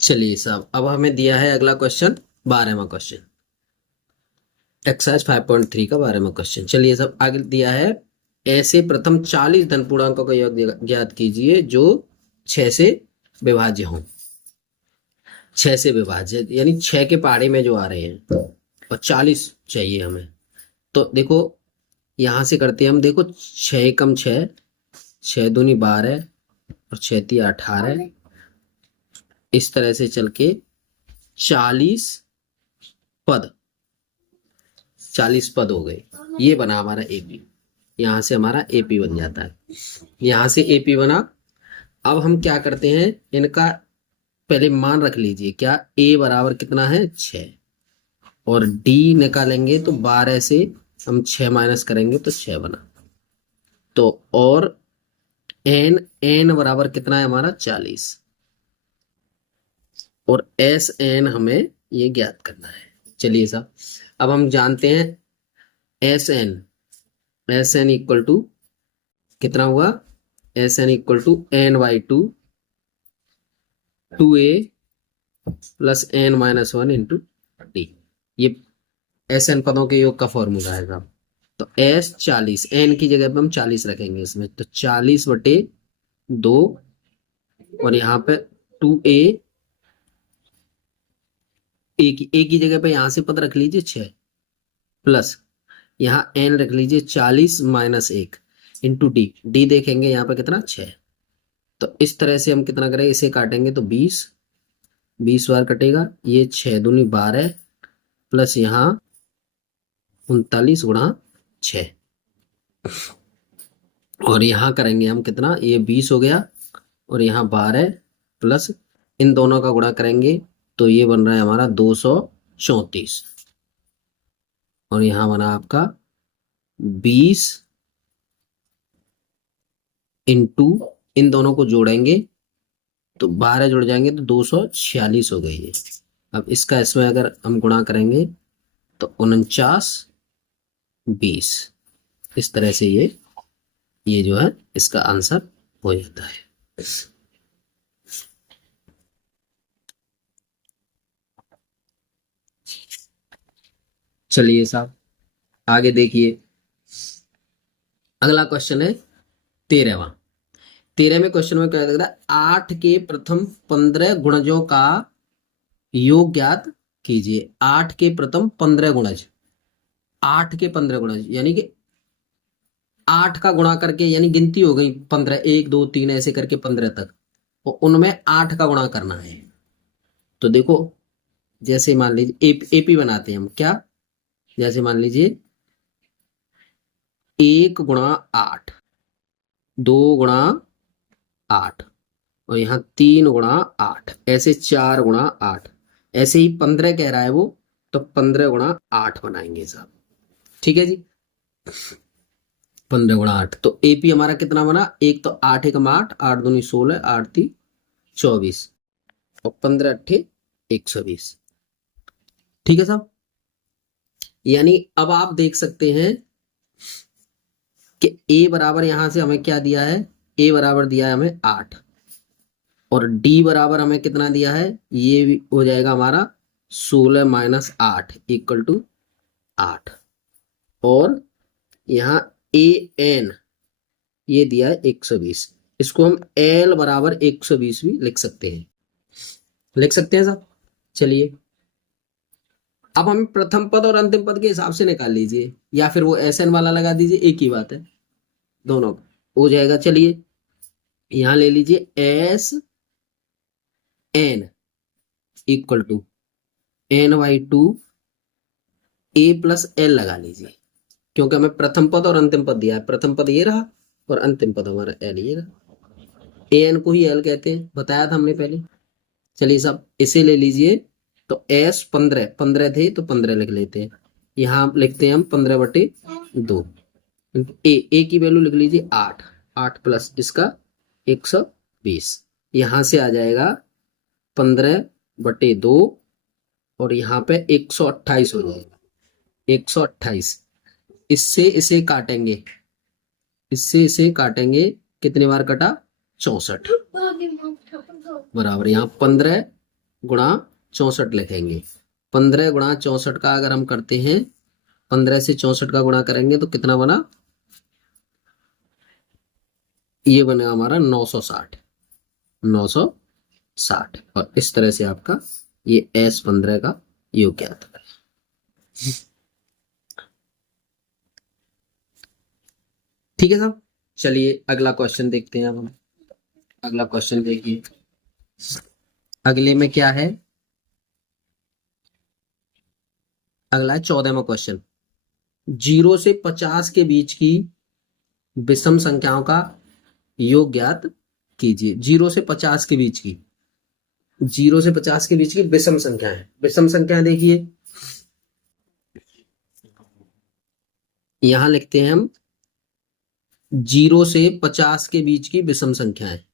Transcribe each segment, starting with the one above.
चलिए साहब, अब हमें दिया है अगला क्वेश्चन, 12वां क्वेश्चन, एक्सरसाइज 5.3 का 12वां क्वेश्चन। चलिए साहब, आगे दिया है ऐसे प्रथम 40 धन पूर्णांकों का योग ज्ञात कीजिए जो 6 से विभाज्य हों। 6 से विभाज्य यानी 6 के पहाड़े में जो आ रहे हैं, और 40 चाहिए हमें। तो देखो यहां से करते हैं हम। देखो 6 एकम 6, 6 दूनी 12 और 6 ती 18, इस तरह से चल के 40 पद, 40 पद हो गए। ये बना हमारा एपी। यहाँ से हमारा एपी बन जाता है। यहाँ से एपी बना। अब हम क्या करते हैं, इनका पहले मान रख लीजिए। क्या ए बराबर कितना है 6, और डी निकालेंगे तो 12 से हम 6 माइनस करेंगे तो 6 बना। तो और एन, एन बराबर कितना है हमारा 40, और एस एन हमें ये ज्ञात करना है। चलिए साहब, अब हम जानते हैं S N, S N equal to कितना हुआ, S N equal to N by two, 2a plus N minus 1 into D. ये एस एन पदों के योग का फॉर्मूला है साहब। तो एस 40, एन की जगह पे हम 40 रखेंगे इसमें, तो 40/2, और यहाँ पे 2a, ए की जगह पे यहाँ से पद रख लीजिए 6, प्लस यहाँ एन रख लीजिए 40 माइनस 1 इंटू डी। डी देखेंगे यहाँ पे कितना 6। तो इस तरह से हम कितना करें, इसे काटेंगे तो 20, 20 बार कटेगा। ये 6 दूनी 12 प्लस यहाँ 39 गुणा 6, और यहाँ करेंगे हम कितना, ये 20 हो गया, और यहाँ 12 प्लस इन दोनों का गुणा करेंगे तो ये बन रहा है हमारा 234, और यहाँ बना आपका 20 इंटू, इन दोनों को जोड़ेंगे तो 12 जुड़ जाएंगे तो 246 हो गई है। अब इसका इसमें अगर हम गुणा करेंगे तो 49, 20, इस तरह से ये जो है इसका आंसर हो जाता है। चलिए साहब, आगे देखिए, अगला क्वेश्चन है 13वां। 13वें क्वेश्चन में क्या लग रहा है, 8 के प्रथम 15 गुणजों का योग ज्ञात कीजिए। 8 के प्रथम 15 गुणज, 8 के 15 गुणज यानी कि 8 का गुणा करके, यानी गिनती हो गई 15, 1 2 3 ऐसे करके 15 तक, और उनमें 8 का गुणा करना है। तो देखो, जैसे मान लीजिए एपी बनाते हैं हम। क्या, जैसे मान लीजिए 1 गुणा 8, 2 गुणा 8, और यहाँ 3 गुणा 8, ऐसे 4 गुणा 8, ऐसे ही 15 कह रहा है वो, तो 15 गुणा 8 बनाएंगे साहब। ठीक है जी, 15 गुणा 8। तो एपी हमारा कितना बना, एक तो 8 एकम 8, 8 दूनी 16, 8 ती 24, और 15 अट्ठे 120। ठीक है साहब, यानी अब आप देख सकते हैं कि ए बराबर यहां से हमें क्या दिया है, ए बराबर दिया है हमें 8, और डी बराबर हमें कितना दिया है, ये भी हो जाएगा हमारा 16 माइनस 8 इक्वल टू 8, और यहाँ ए एन ये दिया है 120। इसको हम एल बराबर 120 भी लिख सकते हैं, लिख सकते हैं साहब। चलिए, अब हमें प्रथम पद और अंतिम पद के हिसाब से निकाल लीजिए, या फिर वो एस एन वाला लगा दीजिए, एक ही बात है, दोनों हो जाएगा। चलिए, यहां ले लीजिए S N equal to n/2 a plus L लगा लीजिए, क्योंकि हमें प्रथम पद और अंतिम पद दिया है। प्रथम पद ये रहा और अंतिम पद हमारा एल ये रहा। एन को ही एल कहते हैं, बताया था हमने पहले। चलिए साहब, इसे ले लीजिए। तो एस 15, 15 थे तो 15 लिख लेते हैं। यहाँ लिखते हैं हम 15/2। ए की वैल्यू लिख लीजिए 8, 8 प्लस इसका 120, यहाँ से आ जाएगा 15/2, और यहाँ पे 128 हो जाएगा, 128। इससे इसे काटेंगे, इससे इसे काटेंगे, कितने बार कटा, 64, बराबर यहाँ 15 गुणा 64 लिखेंगे। 15 गुणा 64 का अगर हम करते हैं, 15 से 64 का गुणा करेंगे तो कितना बना, ये बनेगा हमारा 960, 960। और इस तरह से आपका ये S15 का योग ज्ञात है। ठीक है साहब, चलिए अगला क्वेश्चन देखते हैं। अब हम अगला क्वेश्चन देखिए, अगले में क्या है, अगला है 14वां क्वेश्चन। 0 से 50 के बीच की विषम संख्याओं का योग ज्ञात कीजिए। 0 से 50 के बीच की, 0 से 50 के बीच की विषम संख्या है। विषम संख्या देखिए, यहां लिखते हैं हम 0 से 50 के बीच की विषम संख्या है।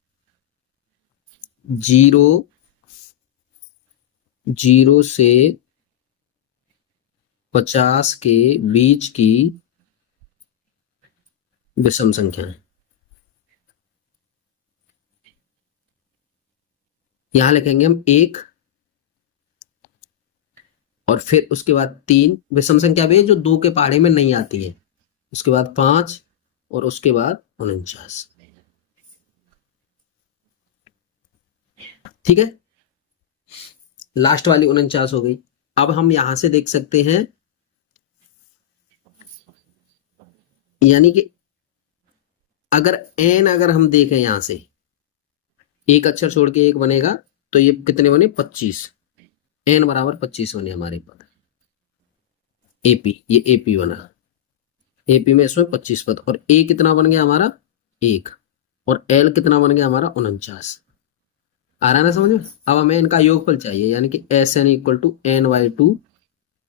0 से 50 के बीच की विषम संख्या है। यहां लिखेंगे हम 1 और फिर उसके बाद 3, विषम संख्या भी जो 2 के पहाड़े में नहीं आती है। उसके बाद 5 और उसके बाद 49। ठीक है, लास्ट वाली 49 हो गई। अब हम यहां से देख सकते हैं, यानी कि अगर n अगर हम देखें यहां से, एक अक्षर छोड़ के एक बनेगा, तो ये कितने बने, 25। n बराबर 25 बने हमारे पद। एपी, ये एपी बना, एपी में इसमें 25 पद। और ए कितना बन गया हमारा, 1। और एल कितना बन गया हमारा, 49। आ रहा है ना समझ में। अब हमें इनका योगफल चाहिए, यानी कि S N equal to N by 2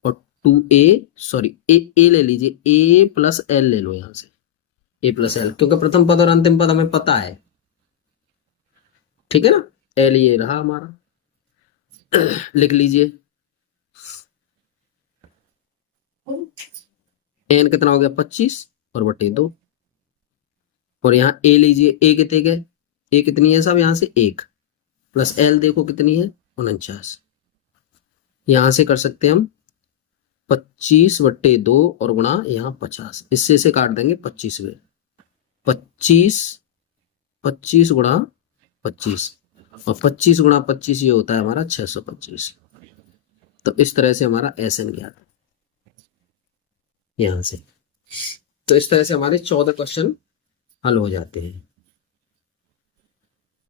और 2a, सॉरी ए ले लीजिए, ए प्लस एल ले लो यहां से, ए प्लस एल, क्योंकि प्रथम पद और अंतिम पद हमें पता है। ठीक है ना, एल ये रहा हमारा, लिख लीजिए। एन कितना हो गया, 25 और बटे 2। और यहाँ ए लीजिए, ए कितने के, ए कितनी है साहब, यहाँ से 1 प्लस एल देखो कितनी है, 49। यहां से कर सकते हैं हम 25 बट्टे 2 और गुणा यहाँ 50, इससे इसे काट देंगे 25 में, 25, 25 गुणा 25, और 25 गुणा 25 ये होता है हमारा 625। तो इस तरह से हमारा एस एन ज्ञात यहां से। तो इस तरह से हमारे 14 क्वेश्चन हल हो जाते हैं।